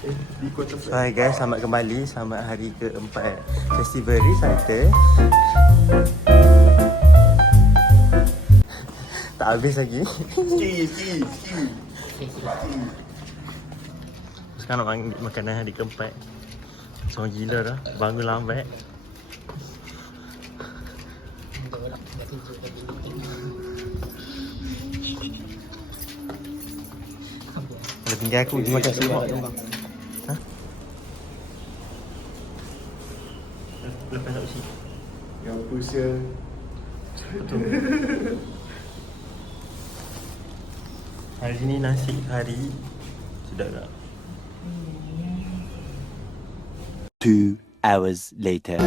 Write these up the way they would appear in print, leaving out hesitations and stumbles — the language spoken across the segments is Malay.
So hi guys, selamat kembali. Selamat hari keempat Festival Recital. Tak habis lagi. Sekarang nak makanan hari keempat. Semua gila dah, bangun lambat. Kalau tinggal aku pergi makan semua. Ha? Lepas tak usi. Yang pusing. Betul. Hari ni nasi hari. Sedap tak? 2 hours later.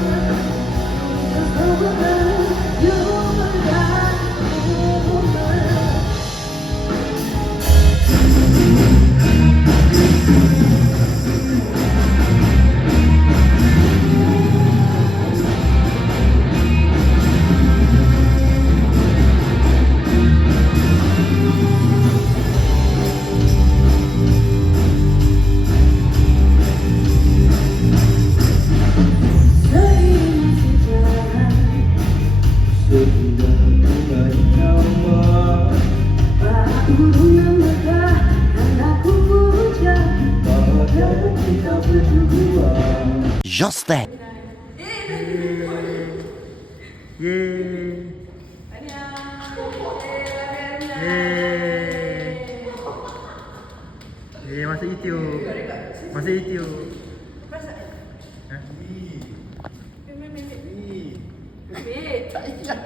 Just that. Yeay. Yeay, masuk YouTube. Masuk YouTube. Ha?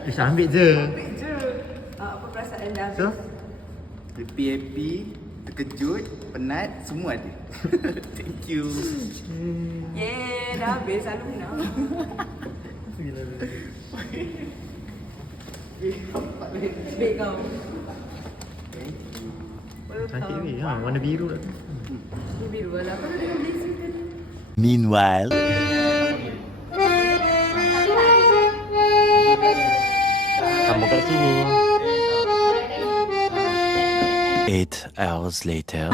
Ish, ambil je. Apa perasaan dah So, Happy, terkejut, penat, semua ada. Thank you. Yeay, dah habis selalu nak. Baik kau. cantik weh. Ha, warna biru tak? Ni biru lah. Kau dah dengan blazer tadi. Meanwhile, Sambung kat sini. 8 hours later.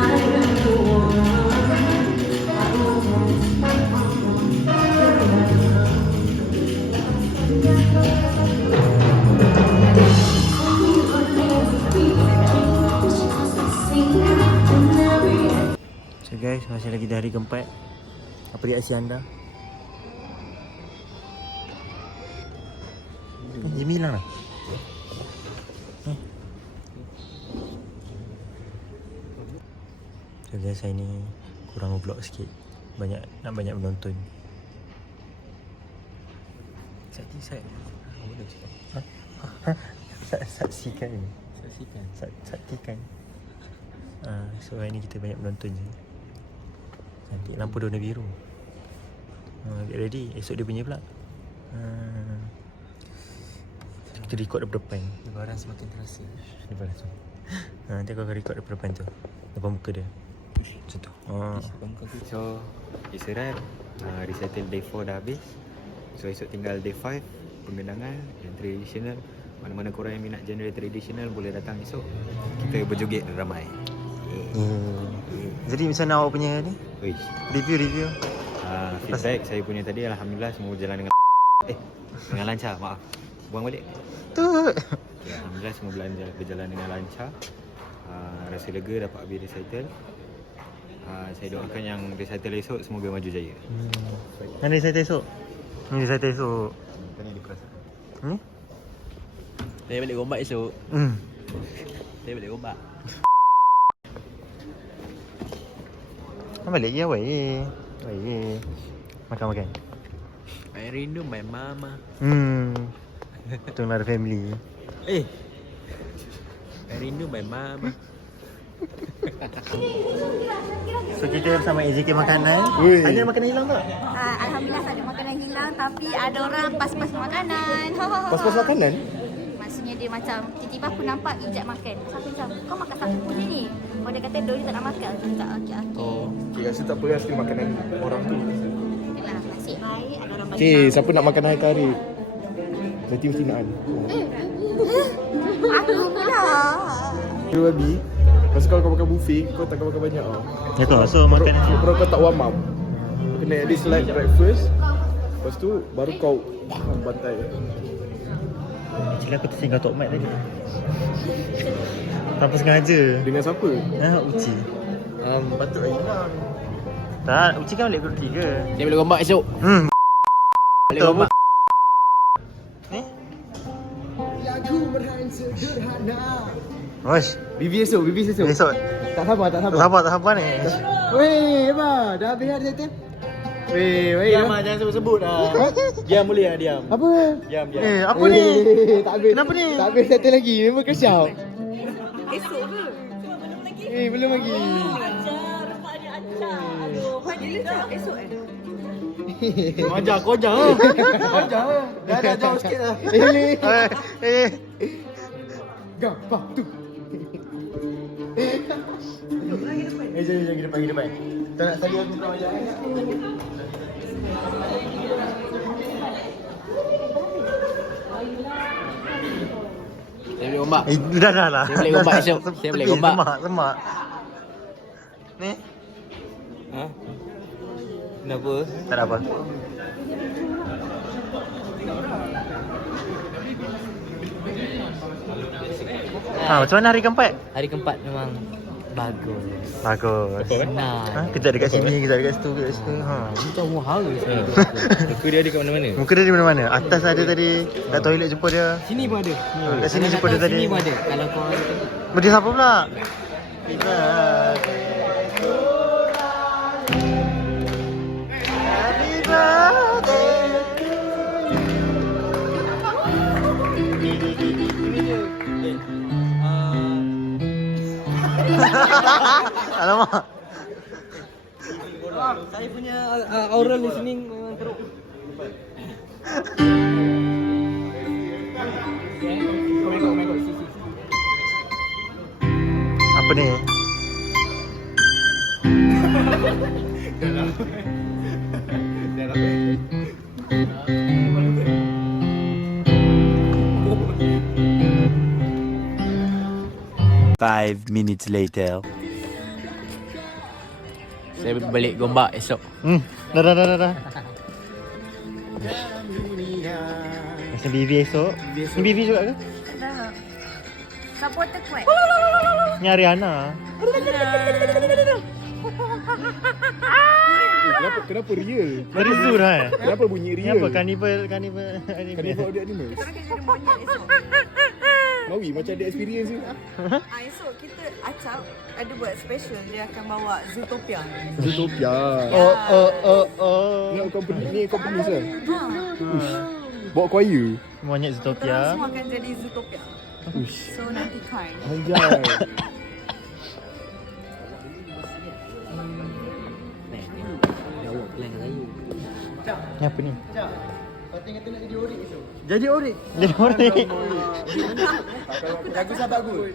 So guys, masih lagi di hari keempat. Apa reaksi anda? Jimmy hilang lah. So guys, saya ni kurang vlog sikit. Nak banyak menonton. Saksikan. Saksikan. So hari ni kita banyak menonton je. Cantik lampu warna biru. Get ready. Esok dia punya pula. Kita record daripada depan. Lebaran semakin terasa. Lebaran tu. Nanti aku akan record daripada depan tu. Depan muka dia. Macam tu. So, it's a wrap. Recital day 4 dah habis. So, esok tinggal day 5. Pengendangan yang tradisional. Mana-mana korang yang minat genre tradisional boleh datang esok. Kita berjoget ramai. Jadi macam mana awak punya ni? Uish. Review. Feedback saya punya tadi Alhamdulillah semua berjalan dengan dengan lancar. Maaf. Buang balik. Tu. Ya, Alhamdulillah semua berjalan dengan lancar. Rasa lega dapat habis recital. Saya doakan yang recital esok semoga maju jaya. Mana recital esok? Recital esok. Tanya di perasaan. Saya balik gombak esok. Saya balik gombak. Balik je awak. Makan. I rindu my mama. Tunggu ada family. I rindu my mama. So kita bersama AJK Makanan. Ada makanan hilang tak? Alhamdulillah tak ada makanan hilang, tapi ada orang pas-pas makanan. Pas-pas makanan? Maksudnya dia macam tiba-tiba aku nampak Ijat makan. Aku macam kau makan satu je ni. Oh dia kata Dori tak nak makan. Aku cakap okey. Okay, rasa tak apa rasa makanan orang tu. Yalah, nasib baik ada orang bagi. Cik, siapa nak makan hari-hari? Nanti mesti nak. Aku pula. Kira babi. Pasal kalau kau makan buffet, kau takkan makan banyak tau. Ya tu, so makan Perut kau tak warm up. Kena at least like breakfast. Lepas tu baru kau bantai. Actually aku tersinggah Tok Mat tadi. Tanpa sengaja. Dengan siapa? Uci. Patut lagi lah. Tak, Uci kan balik pukul 3. Dia boleh gombak esok. Balik gombak. Ni? Lagu berhan sederhana. Oish, Bibi esok. besok. Tak sabar. Tak sabar ni. Weh, apa? Dah habis hari tu? Weh, Diam lah, jangan sebut-sebut lah. Diam boleh lah, diam. Apa? Diam. Apa ni? Tak habis. Kenapa ni? Tak habis settle lagi. Memang kesyap. Esok ke? Belum lagi. Pagi tak? Esok Ajar, kau ajar lah. Ajar lah. Dah jauh sikit lah. Gampang tu. Jom pergi depan. Tak nak tadi aku kau ajar. Saya boleh gombak. Dah lah. Saya boleh gombak esok. Saya boleh gombak. Semak. Ni? Ha? Kenapa? Tak ada apa. Macam mana hari keempat? Hari keempat memang bagus. Bagus. Senang. Kejap dekat sini, kejap dekat situ, Macam mahal sebenarnya. Muka dia ada kat mana-mana. Muka dia di mana-mana. Atas ada tadi. Kat toilet jumpa dia. Sini pun ada. Kat sini jumpa dia tadi. Sini pun ada. Kalau kau ada. Berdiri siapa pula? Happy birthday. Alamak. Saya punya oral listening memang teruk. Apa ni? Five minutes later. Saya balik gombak esok. Dah. Macam BV esok. Ni BV juga ke? Dah. Supporter kuat. Ni Ariana. Kenapa real? Dari Zur kan? Kenapa bunyi Ni real? apa? Carnival. Carnival Audio Animals. Orang kerja ada monyet esok. Mawi macam ada experience ni. Esok kita acap ada buat special. Dia akan bawa Zootopia. Zootopia. Oh. Ni company sah. Bawa choir. Monyet Kita Zootopia. semua akan jadi Zootopia. Ush. So nanti kind. Anjay. Ni apa ni? Kata nak jadi orik esok. Jadi orik. Lagu sahabat aku.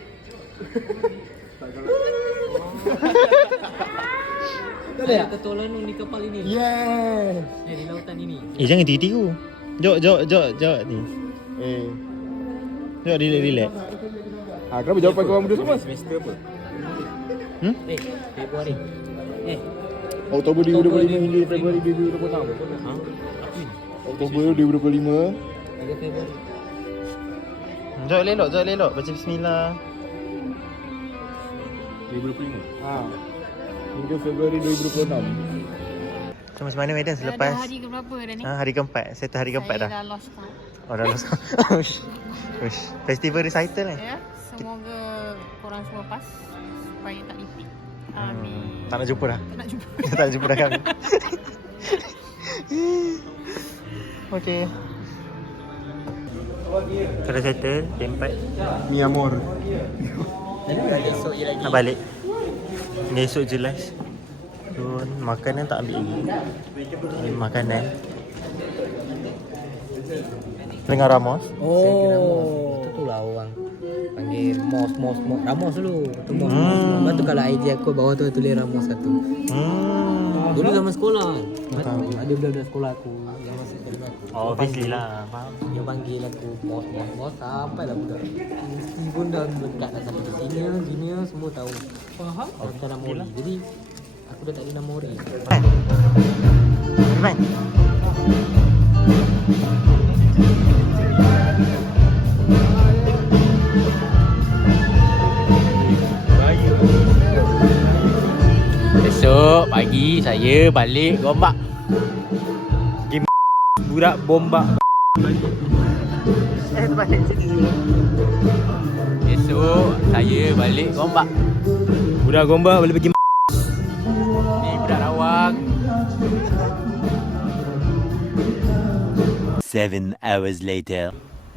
Tak ada ketua lanung di kapal ini. Yes. Di lautan ini. Jangan tiru. Jom ni. Jom relax. Kenapa jawapan korang berdua sama? Semester apa? Hmm? Februari. Oktober 2025 hingga Februari 2026. Ha? Oktober 2025. 3 Februari. Jom elok. Baca bismillah. 2025. Hingga Februari 2026. So macam mana Medan selepas Dah hari ke berapa dah ni? hari keempat? Settle hari keempat dah. Saya dah lost count. Oh dah lost. Ush. Festival recital ni. Ya, semoga korang semua pas supaya tak repeat. Amin. Tak nak jumpa dah. Tak nak jumpa. Tak nak jumpa dah kami. Okay. Sudah settle, tempat. Mi amor. Nak balik. Ni esok jelas. So, makanan tak ambil lagi. Ni makanan. Dengan Ramos. Oh, tu lah orang panggil Mos. Ramos dulu. Tu Mos. Lepas tu kalau ID aku bawah tu tulis Ramos satu. Dulu zaman sekolah. tahu. Ada budak-budak sekolah aku yang masuk ke rumah aku. Oh, obviously lah. Faham. Dia panggil aku bos sampai lah budak. Mesti pun dah dekat dah sampai ke sini semua tahu. Faham? Aku tak nak Mori. Jadi aku dah tak ada nama Mori. Iman. Esok pagi saya balik Gombak. Game budak bombak. Balik sini. Esok saya balik Gombak. Budak Gombak boleh pergi ni budak Rawang. 7 hours later.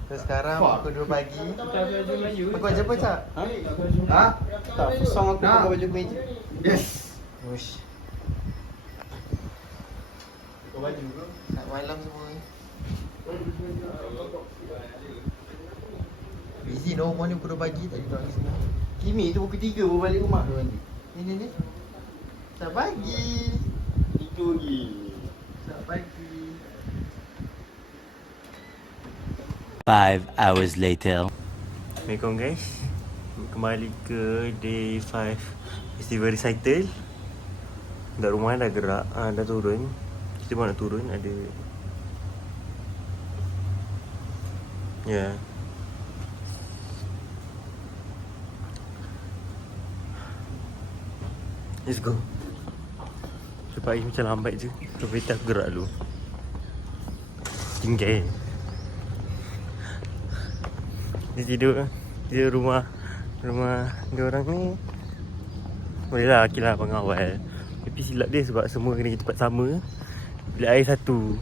So sekarang pukul 2 pagi. Aku jumpa tak? Ha? Tak, pusing aku pakai baju kemeja. Yes. Ush. Pakai baju ke? Nak malam semua ni. Busy no, rumah ni pukul 2 pagi. Tadi orang sini. Kimi tu pukul 3 baru balik rumah. Ni. Tak pagi. 3 lagi. Tak pagi. 5 hours later. Assalamualaikum guys. Kembali ke day 5 Festival Recital. Dah rumah dah gerak, dah turun. Kita pun nak turun, ada. Ya. Let's go. Sebab ini macam lambat je. Kereta aku gerak dulu. Tinggal. Dia tidur rumah dia orang ni. Boleh lah Akila pengawal. Tapi silap dia sebab semua kena pergi tempat sama. Bilik air satu.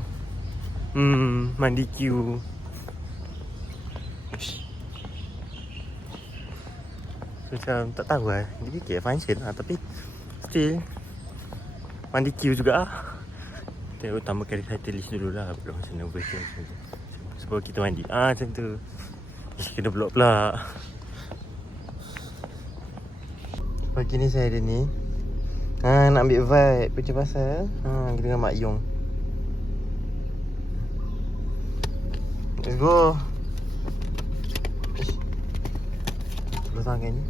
Mandi queue. So, macam tak tahu lah. Dia fikir function lah tapi still mandi queue juga lah. Kita utamakan recital list dulu lah. Macam nervous macam tu. Sebab kita mandi. Macam tu. Kena blok pula. Pagi ni saya ada ni. Nak ambil vibe macam pasal. Kita dengan Mak Yong. Let's go. Sebelah tangan ni.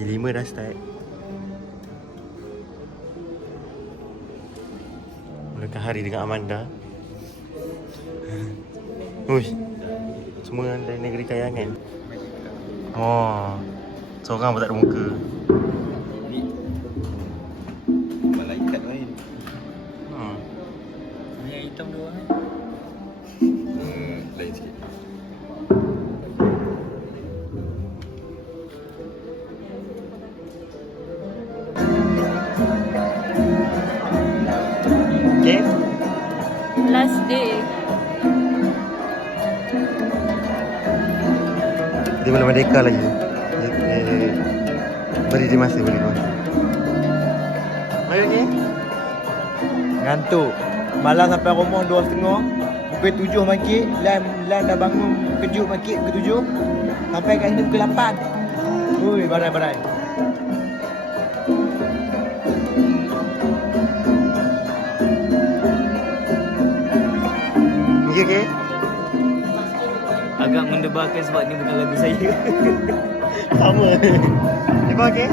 Pagi 5 dah start. Mulakan hari dengan Amanda. Uish. Semua dari negeri kayangan. Seorang pun tak ada muka. Malaikat lain. Yang hitam dua kan? Lain sikit. Okay. Last day. Dia belum merdeka lagi. Beri dia masa. Mari ni. Ngantuk. Malam sampai rumah 2.30. Pukul 7 maghrib. Lan dah bangun kejut maghrib pukul 7. Sampai kat sini pukul 8. Ui, barai. Okay. Agak mendebarkan sebab ni bukan lagu saya. Sama. Ni kau okay?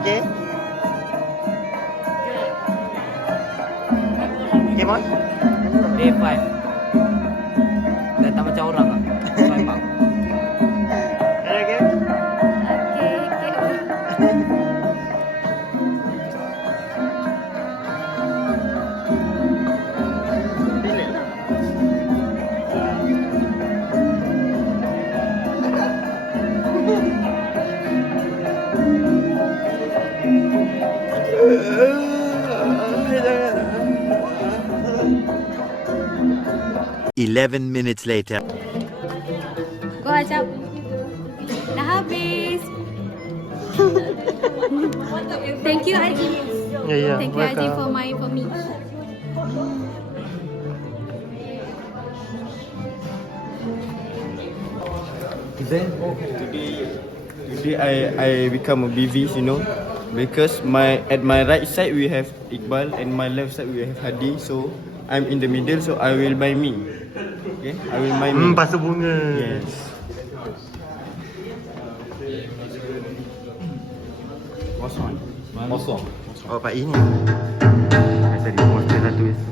Okay? Okay, Mon? Day 5. Datang macam orang lah. Memang. Okay? Okay. 11 minutes later. Kau ajak. Dah habis. Thank you Aji. Yeah, Thank you Aji for me. Today I become a BVs, you know, because at my right side we have Iqbal and my left side we have Hadi, so I'm in the middle, so I will buy me. Okay, I will buy me. Pasal bunga. Yes. Kosong. Oh, Pak ini. Saya tadi monster satu itu.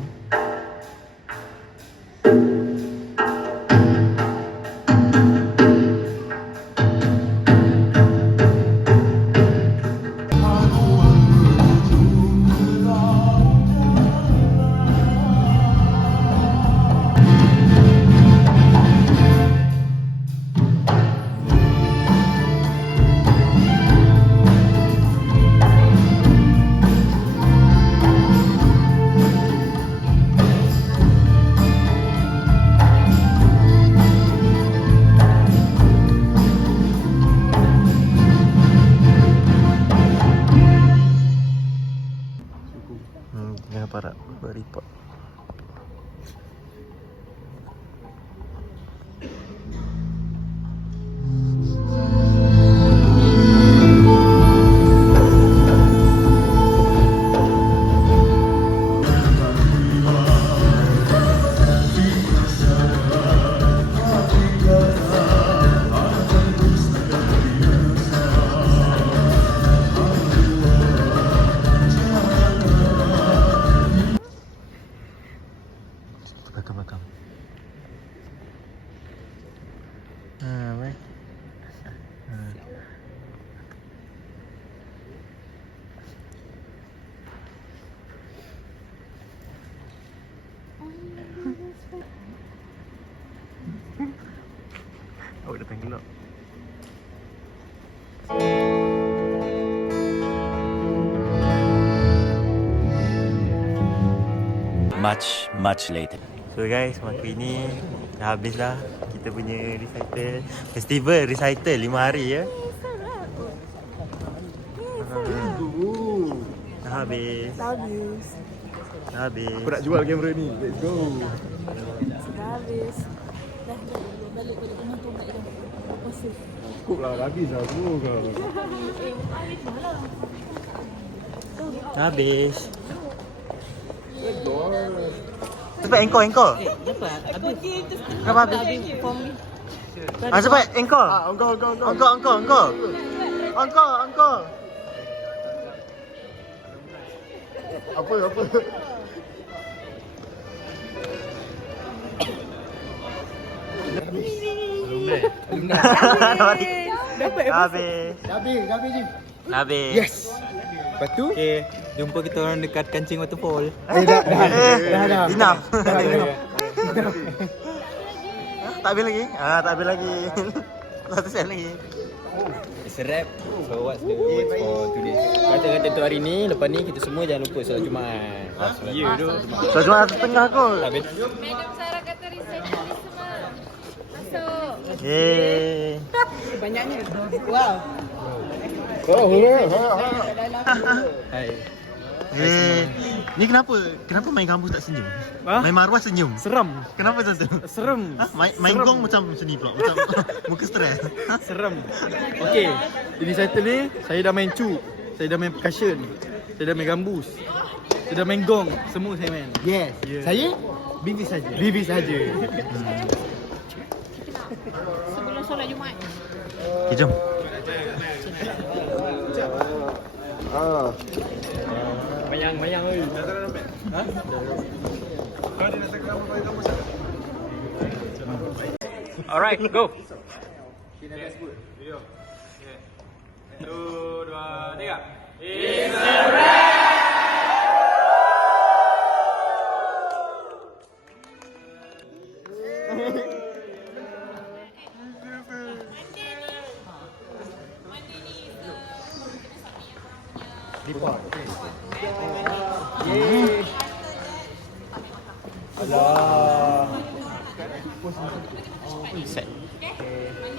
Jangan parak buat report. Belakang. Baik. Oh, depan gelap. Much later. So guys, maka ini dah habis dah kita punya recital. Festival recital 5 hari ya. Dah habis. Dah habis. Aku nak jual kamera ni. Let's go. Cukup lah, habis lah semua kau. Dah habis. Cepat engkau. Dapat. Habis. Kenapa habis? Cepat engkau. Engkau. Apa? Dapat. Habis. Habis. Yes. Lepas tu? Okay, jumpa kita orang dekat Kancing Waterfall. Dah. Enough. Tak habis lagi? Tak habis lagi. Satu set lagi. It's a wrap. So what's the word for today? Kata-kata tu hari ni, lepas ni kita semua jangan lupa solat Jumaat. Ya tu. So cuma setengah kot. Habis. Madam Sarah kata recital semua. Masuk. Yeay. Hai. Ni kenapa main kampus tak senyum? Main marwah senyum. Seram. Kenapa macam tu? Serem. Main gong macam ni pula. Macam muka stres. Serem. Okey. Ini recital ni saya dah main cuk, saya dah main percussion, saya dah main gambus, saya dah main gong, semua saya main. Yes. Saya? Bibi saja. Sebelum solat Jumaat. Okay, jom. Mayang oi. Ha? Alright, go. Video. 1, 2, 3.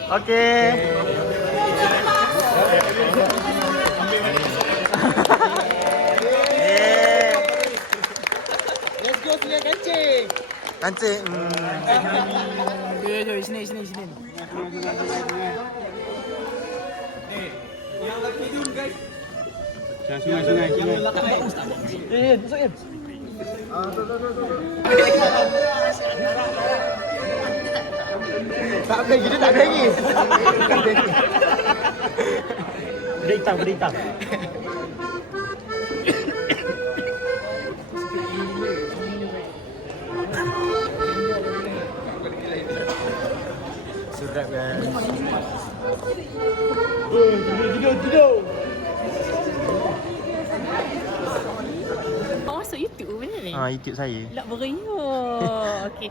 Okay. Kancing. Sini. Tak ada kita tak ada lagi. Benda hitam. Sedap kan? Tidur. Awak masuk YouTube benda ni? YouTube saya. Nak beriuk. Okey.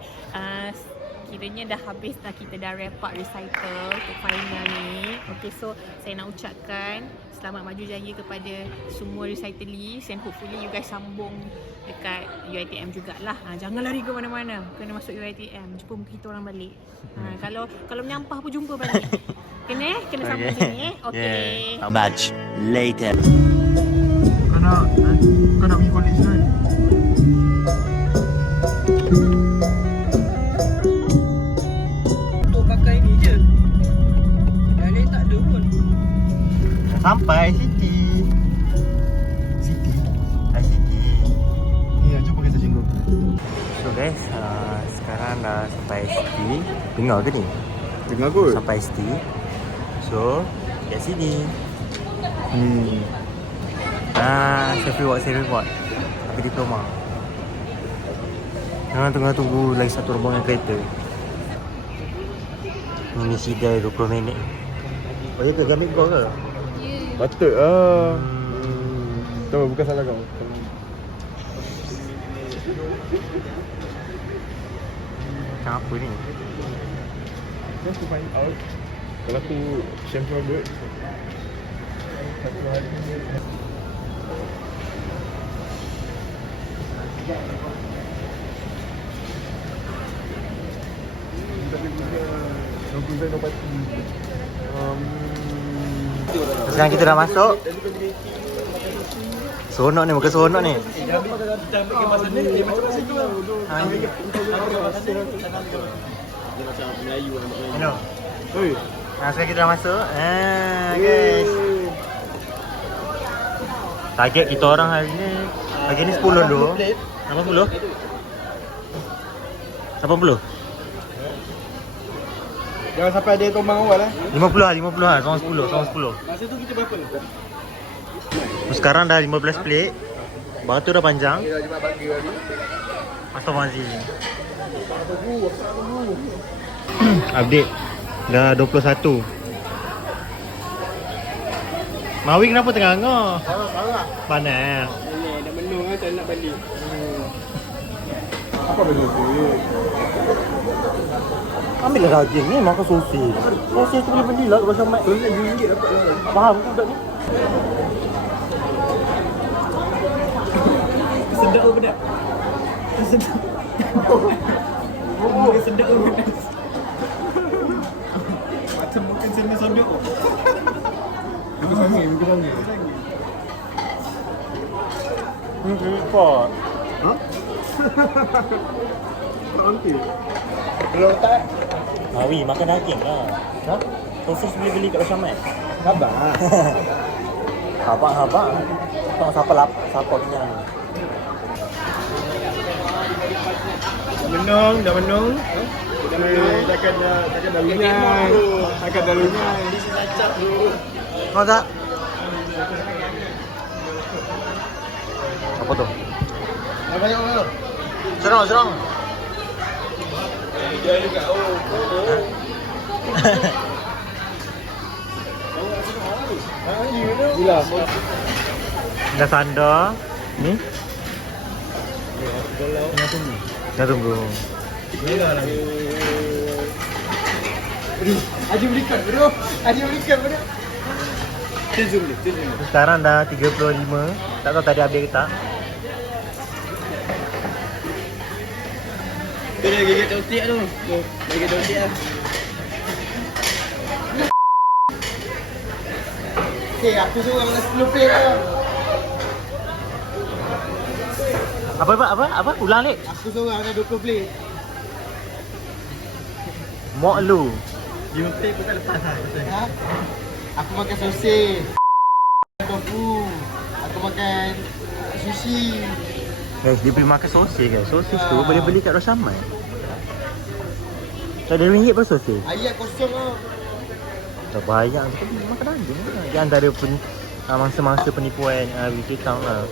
Kiranya dah habis dah, kita dah wrap up recital untuk final ni. Okay, so saya nak ucapkan selamat maju jaya kepada semua recitalis and hopefully you guys sambung dekat UiTM jugalah. Jangan lari ke mana-mana, kena masuk UiTM, jumpa kita orang balik. Kalau menyampah pun jumpa balik. Kena sambung sini Okay. Much later. Kau nak pergi college kan? Sampai City. Ni jumpa kita singgung. So guys, sekarang dah sampai City. Dengar ke ni? Dengar kot. Sampai City. So, kat sini. Self reward. Aku diploma. Tengah tunggu lagi satu rombongan kereta. Ini sidai 20 minit. Oh ya ke? Gamit kau ke? Patut Tahu bukan salah kau. Macam apa ni? Just to find out. Kalau aku champion good. Satu hari ni. Sekarang kita dah masuk. Sonok ni, bukan sonok ni. Hello. Sekarang kita dah masuk. Guys. Target kita orang hari ni. Hari ni 10 dulu. 80? 80? Jangan sampai ada tombang awal 50 lah. Seorang 10. Masa tu kita berapa? Sekarang dah 15 plate. Batu dah panjang. Astaghfirullahaladzim. Update. Dah 21. Mawi kenapa tengah ngah? Panas. Dah menung tak nak balik. Apa benda tu? Ambil lah daging ni, makan sosis. Sosis tu boleh beli lah kat Pasar Mat. RM2 dapat lah. Faham ke budak ni? Sedap ke pedas? Sedap. Sedap ke pedas? Macam makan sini sodok. Muka sangi. Import. Nanti. Kalau tak Mawi, makan daging lah. Sosis boleh beli kat Pasar Mat. sabar. Habak. Tak siapa kenyang. Dah menung. Takkan dah lunyai. Mau tak? Apa tu? Banyak orang. Serang. Dia juga Gila. Dah sandar. Ni? Dah tunggu. Haji berikan bro. Tizu. Sekarang dah 35. Tak tahu tadi update ke tak. Tu dia gigit totik tu. Gigit totik lah. Okay, aku seorang dah 10 plate lah. Apa? Ulang Lek. Aku seorang dah 20 plate. Mok lu. Yuntai pun tak lepas lah. Ha? Aku makan sosis. Tofu. Aku makan sushi. Guys, dia boleh makan sosis guys. Sosis tu boleh beli kat Roshamai. Tak ada RM1 per sosis. Ayat kosong lah. Tak banyak sekali makan daging lah. Dia antara mangsa-mangsa penipuan retail town lah.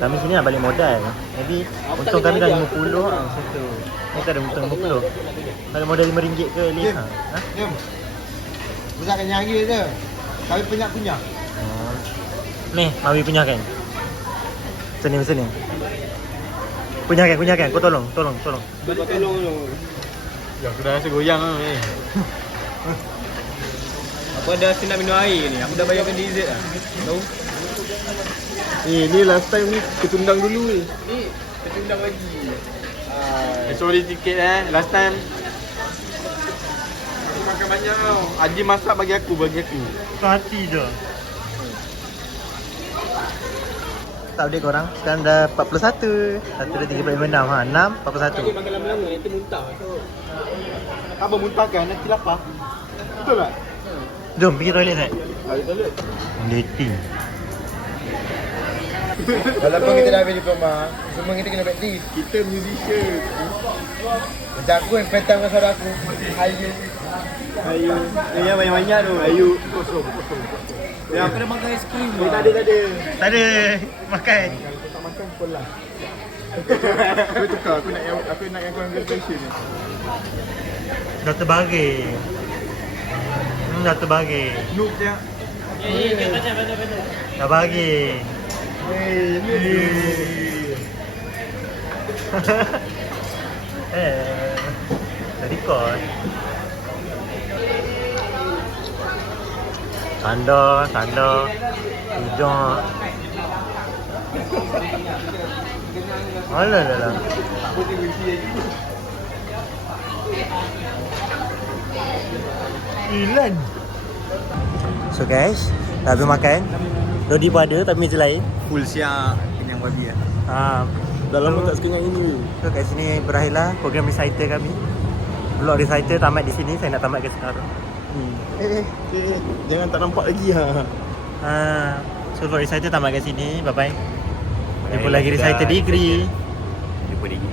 Kami sini nak balik modal. Jadi untung kami dah 50 lah macam tu. Ni tak ada untung 50. Balik modal RM5 ke Elin? Ha? Jom. Besar kenyang dia je. Tapi penyak-penyak. Ni, Mawi punyahkan. Sini. Punyahkan. Kau tolong. Kau tolong dulu. Ya, aku dah rasa goyang lah ni. Aku ada rasa nak minum air ni. Aku dah bayarkan dessert lah. Tahu? Ni last time ni ketundang dulu ni. Ni ketundang lagi. Sorry sikit last time aku makan banyak tau. Haji masak bagi aku. Hati je. Tak update korang. Sekarang dah 41. Satu dah 36. 6, 41. Makan lama-lama nanti muntah. Apa muntahkan? Nanti lapar. Betul tak? Jom pergi toilet Zat. Pergi toilet. Dating. Walaupun kita dah habis diploma, semua kita kena praktis. Kita musician. Macam aku yang petang dengan suara aku. Ayu. Yang banyak-banyak tu. Ayu. Kosong. Yang aku dah makan aiskrim. Tak ada. Tak ada. Makan. Kalau tak makan, polah. Aku tukar. Aku nak yang congratulation ni. Dah terbagi. Dah terbagi. Noob je. Dah bagi. Dah record. Tanda hujung. Alah. Ilan. So guys, dah habis makan. Rodi pun ada tapi meja lain. Full siap. Kenyang babi lah. Dah lama tak sekenyang ini. So kat sini berakhirlah program recital kami. Vlog recital tamat di sini. Saya nak tamat ke sekarang. Jangan tak nampak lagi ha. So vlog recital tamat kat sini. Bye bye. Jumpa lagi recital degree. Jumpa lagi.